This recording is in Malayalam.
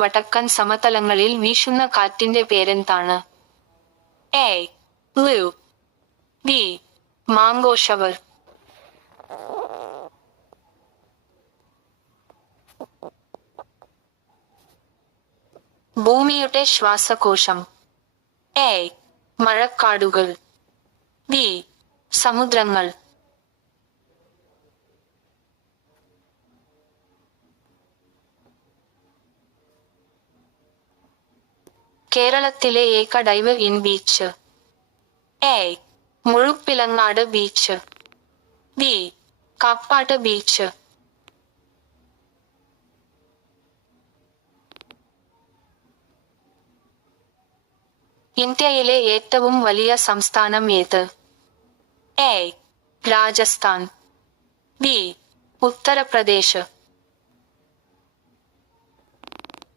വടക്കൻ സമതലങ്ങളിൽ വീശുന്ന കാറ്റിന്റെ പേരെന്താണ്? A. Loo. B. Mango shower. ഭൂമിയുടെ ശ്വാസകോശം. എ. മഴക്കാടുകൾ. ബി. സമുദ്രങ്ങൾ. കേരളത്തിലെ ഏക drive in beach. A. Muzhappilangad beach. B. Kappad beach. ഇന്ത്യയിലെ ഏറ്റവും വലിയ സംസ്ഥാനം ഏത്? എ. രാജസ്ഥാൻ. ബി. ഉത്തർപ്രദേശ്.